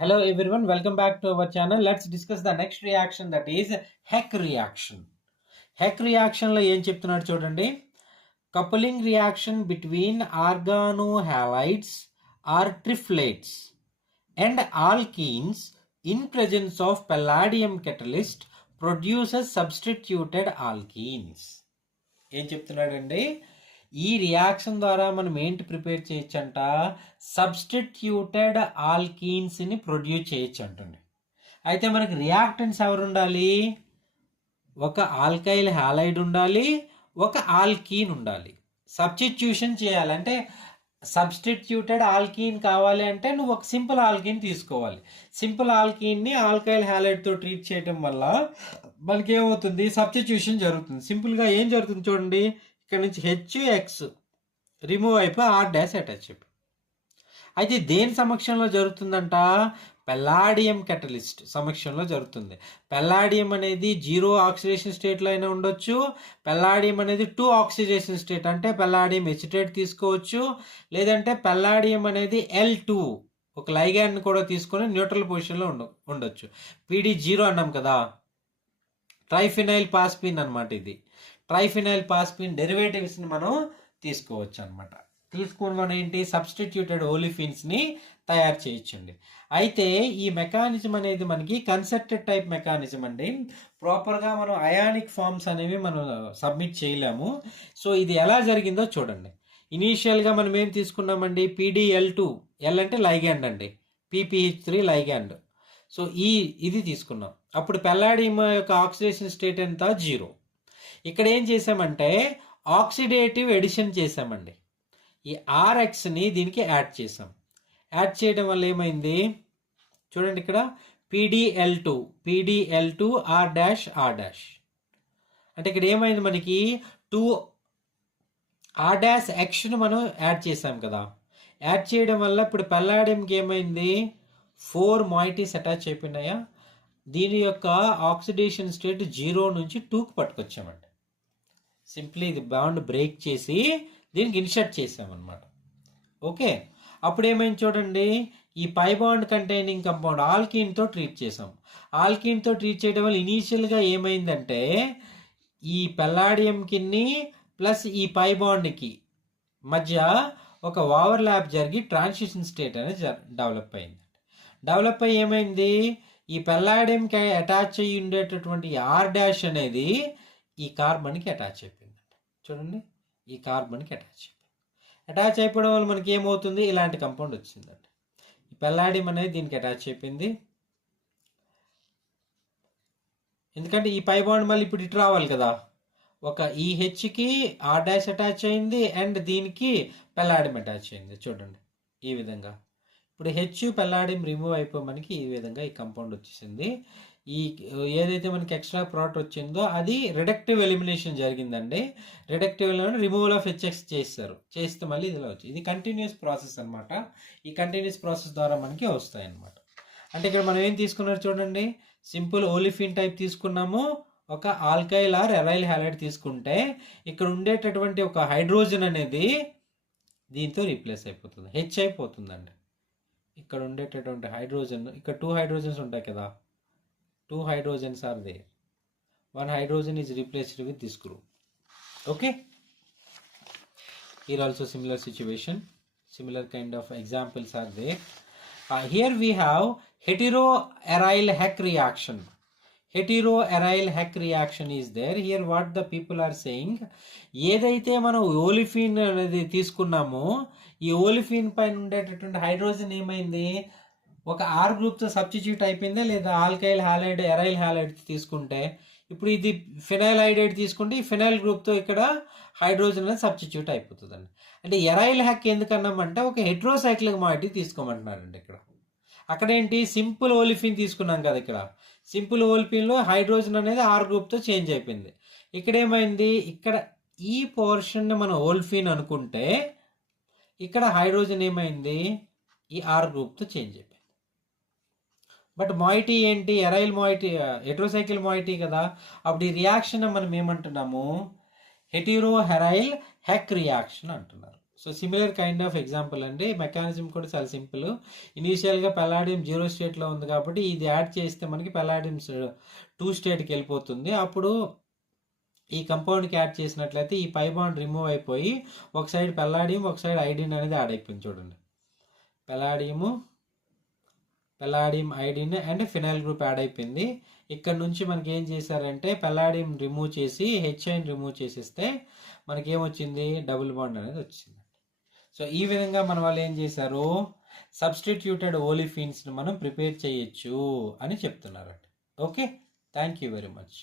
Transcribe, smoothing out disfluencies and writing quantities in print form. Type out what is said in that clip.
Hello everyone, welcome back to our channel. Let's discuss the next reaction, that is Heck reaction. Heck reaction లో ఏం చెప్తున్నాడు చూడండి. Coupling reaction between organohalides or tripletes and alkenes in presence of palladium catalyst produces substituted alkenes. ఏం చెప్తున్నాడండి, ఈ reaction ద్వారా మనం ఏంటి ప్రిపేర్ చేయొచ్చు అంట, సబ్స్టిట్యూటెడ్ ఆల్కీన్స్ని ప్రొడ్యూస్ చేయొచ్చు అంటండి. అయితే మనకి రియాక్టెంట్స్ ఎవరు ఉండాలి, ఒక ఆల్కైల్ హాలైడ్ ఉండాలి, ఒక ఆల్కీన్ ఉండాలి. సబ్స్టిట్యూషన్ చేయాలంటే సబ్స్టిట్యూటెడ్ ఆల్కీన్ కావాలి అంటే నువ్వు ఒక సింపుల్ ఆల్కీన్ తీసుకోవాలి. సింపుల్ ఆల్కీన్ని ఆల్కైల్ హాలైడ్తో ట్రీట్ చేయడం వల్ల మనకి ఏమవుతుంది, సబ్స్టిట్యూషన్ జరుగుతుంది. సింపుల్గా ఏం జరుగుతుంది చూడండి, ఇక్కడ నుంచి HX రిమూవ్ అయిపోయి R' అటాచ్ అయిపోయి. అయితే దేని సమక్షంలో జరుగుతుందంట, పెల్లాడియం కెటలిస్ట్ సమక్షంలో జరుగుతుంది. పెల్లాడియం అనేది 0 ఆక్సిడేషన్ స్టేట్లో అయినా ఉండొచ్చు, పెల్లాడియం అనేది 2 ఆక్సిడేషన్ స్టేట్ అంటే పెల్లాడియం ఎసిటేట్ తీసుకోవచ్చు, లేదంటే పెల్లాడియం అనేది L2 ఒక లైగాండ్ కూడా తీసుకొని న్యూట్రల్ పొజిషన్లో ఉండొచ్చు. PD0 అన్నాం కదా, ట్రైఫినైల్ పాస్పిన్ అనమాట. ఇది ట్రైఫినైల్ పాస్పిన్ డెరివేటివ్స్ని మనం తీసుకోవచ్చు అనమాట. తీసుకుని మనం ఏంటి, సబ్స్టిట్యూటెడ్ ఓలిఫిన్స్ని తయారు చేయొచ్చండి. అయితే ఈ మెకానిజం అనేది మనకి కన్సెప్టెడ్ టైప్ మెకానిజం అండి. ప్రాపర్గా మనం అయానిక్ ఫార్మ్స్ అనేవి మనం సబ్మిట్ చేయలేము. సో ఇది ఎలా జరిగిందో చూడండి. ఇనీషియల్గా మనం ఏం తీసుకున్నామండి, PDL2, L అంటే లైగాండ్ అండి, PPH3 లైగాండ్. సో ఇది తీసుకున్నాం. అప్పుడు పెల్లాడియం యొక్క ఆక్సిడేషన్ స్టేట్ ఎంత, 0. ఇక్కడ ఏం చేసామంటే ఆక్సిడేటివ్ ఎడిషన్ చేసామండి. ఈ RXని దీనికి యాడ్ చేసాం. యాడ్ చేయడం వల్ల ఏమైంది చూడండి, ఇక్కడ PDL2 R'. అంటే ఇక్కడ ఏమైంది, మనకి 2 R'(X'ను మనం యాడ్ చేసాం కదా. యాడ్ చేయడం వల్ల ఇప్పుడు పెల్లాడియంకి ఏమైంది, 4 మాయిటీస్ అటాచ్ అయిపోయినాయా. దీని యొక్క ఆక్సిడేషన్ స్టేట్ 0 నుంచి 2కి పట్టుకొచ్చామండి. సింప్లీ ఇది బాండ్ బ్రేక్ చేసి దీనికి ఇన్సర్ట్ చేసామన్నమాట. ఓకే, అప్పుడు ఏమైంది చూడండి, ఈ పై బాండ్ కంటైనింగ్ కంపౌండ్ ఆల్కీన్తో ట్రీట్ చేసాం. ఆల్కీన్తో ట్రీట్ చేయడం వల్ల ఇనీషియల్గా ఏమైందంటే ఈ పెల్లాడియంకి ప్లస్ ఈ పై బాండ్కి మధ్య ఒక ఓవర్లాప్ జరిగి ట్రాన్సిషన్ స్టేట్ అనేది డెవలప్ అయింది. డెవలప్ అయ్యి ఏమైంది, ఈ పెల్లాడియంకి అటాచ్ అయ్యి ఉండేటటువంటి R' అనేది ఈ కార్బన్కి అటాచ్ అయిపోయిందండి. చూడండి, ఈ కార్బన్కి అటాచ్ అయిపోవడం వల్ల మనకి ఏమవుతుంది, ఇలాంటి కంపౌండ్ వచ్చిందండి. ఈ పెల్లాడియం అనేది దీనికి అటాచ్ అయిపోయింది. ఎందుకంటే ఈ పై బాండ్ మళ్ళీ ఇప్పుడు ఇటు రావాలి కదా, ఒక ఈ Hకి R' అటాచ్ అయింది అండ్ దీనికి పెల్లాడియం అటాచ్ అయింది. చూడండి ఈ విధంగా. ఇప్పుడు H పెల్లాడియం రిమూవ్ అయిపోయి మనకి ఈ విధంగా ఈ కంపౌండ్ వచ్చేసింది. ఈ ఏదైతే మనకి ఎక్స్ట్రా ప్రోడక్ట్ వచ్చిందో అది రిడక్టివ్ ఎలిమినేషన్ జరిగిందండి. రిడక్టివ్ రిమూవల్ ఆఫ్ HX చేస్తే మళ్ళీ ఇదిలా వచ్చింది. ఇది కంటిన్యూస్ ప్రాసెస్ అనమాట. ఈ కంటిన్యూస్ ప్రాసెస్ ద్వారా మనకి వస్తాయి అనమాట. అంటే ఇక్కడ మనం ఏం తీసుకున్నారు చూడండి, సింపుల్ ఓలిఫిన్ టైప్ తీసుకున్నాము, ఒక ఆల్కైల్ ఆర్ ఎరైల్ హాలైడ్ తీసుకుంటే ఇక్కడ ఉండేటటువంటి ఒక హైడ్రోజన్ అనేది దీంతో రీప్లేస్ అయిపోతుంది, H అయిపోతుందండి. ఇక్కడ ఉండేటటువంటి హైడ్రోజన్, ఇక్కడ 2 హైడ్రోజన్స్ ఉంటాయి కదా, 2 hydrogens are there. 1 hydrogen is replaced with this group. Okay. Here also similar situation, similar kind of examples are there. Here we have hetero-aryl Heck reaction. Hetero-aryl Heck reaction is there. Here what the people are saying, ఏదైతే మనం olefin అనేది తీసుకున్నామో ఈ olefin పైన ఉండేటటువంటి hydrogen ఏమైంది, ఒక R గ్రూప్తో substitute అయిపోయిందా లేదా. ఆల్కైల్ హాలైడ్ ఎరైల్ హాలైడ్ తీసుకుంటే ఇప్పుడు ఇది ఫినైల్ హైడ్రైడ్ తీసుకుంటే ఈ ఫినైల్ గ్రూప్తో ఇక్కడ హైడ్రోజన్ అనేది సబ్స్టిట్యూట్ అయిపోతుందండి. అంటే ఎరైల్ హెక్ ఎందుకన్నామంటే ఒక హెట్రోసైక్లిక్ మాయిటీ తీసుకోమంటున్నారండి. ఇక్కడ అక్కడేంటి, సింపుల్ ఓలిఫిన్ తీసుకున్నాం కదా, ఇక్కడ సింపుల్ ఓలిఫిన్లో హైడ్రోజన్ అనేది R గ్రూప్తో చేంజ్ అయిపోయింది. ఇక్కడ ఏమైంది, ఇక్కడ ఈ పోర్షన్ని మనం ఓల్ఫిన్ అనుకుంటే ఇక్కడ హైడ్రోజన్ ఏమైంది, ఈ R గ్రూప్తో చేంజ్ అయిపోయింది. బట్ మాయిటీ ఏంటి, ఎరైల్ మాయిటీ, హెట్రోసైకిల్ మాయిటీ కదా. అప్పుడు ఈ రియాక్షన్ మనం ఏమంటున్నాము, హెటిరో ఎరైల్ హెక్ రియాక్షన్ అంటున్నారు. So similar kind of example అండి. మెకానిజం కూడా చాలా సింపుల్. ఇనీషియల్గా పెలాడియం 0 స్టేట్లో ఉంది కాబట్టి ఇది యాడ్ చేస్తే మనకి పెలాడియం 2 స్టేట్కి వెళ్ళిపోతుంది. అప్పుడు ఈ కంపౌండ్కి యాడ్ చేసినట్లయితే ఈ పై బాండ్ రిమూవ్ అయిపోయి ఒక సైడ్ పెలాడియం ఒక సైడ్ ఐడిన్ అనేది యాడ్ అయిపోయింది చూడండి. Palladium iodine and phenyl group add అయిపోయింది. ఇక్కడ నుంచి మనకి ఏం చేశారంటే పెలాడియం రిమూవ్ చేసి హెచ్ఐని రిమూవ్ చేసేస్తే మనకి ఏమొచ్చింది, డబుల్ బాండ్ అనేది వచ్చింది. సో ఈ విధంగా మన వాళ్ళు ఏం చేశారు, సబ్స్టిట్యూటెడ్ ఓలిఫిన్స్ని మనం ప్రిపేర్ చేయొచ్చు అని చెప్తున్నారండి. Okay, thank you very much.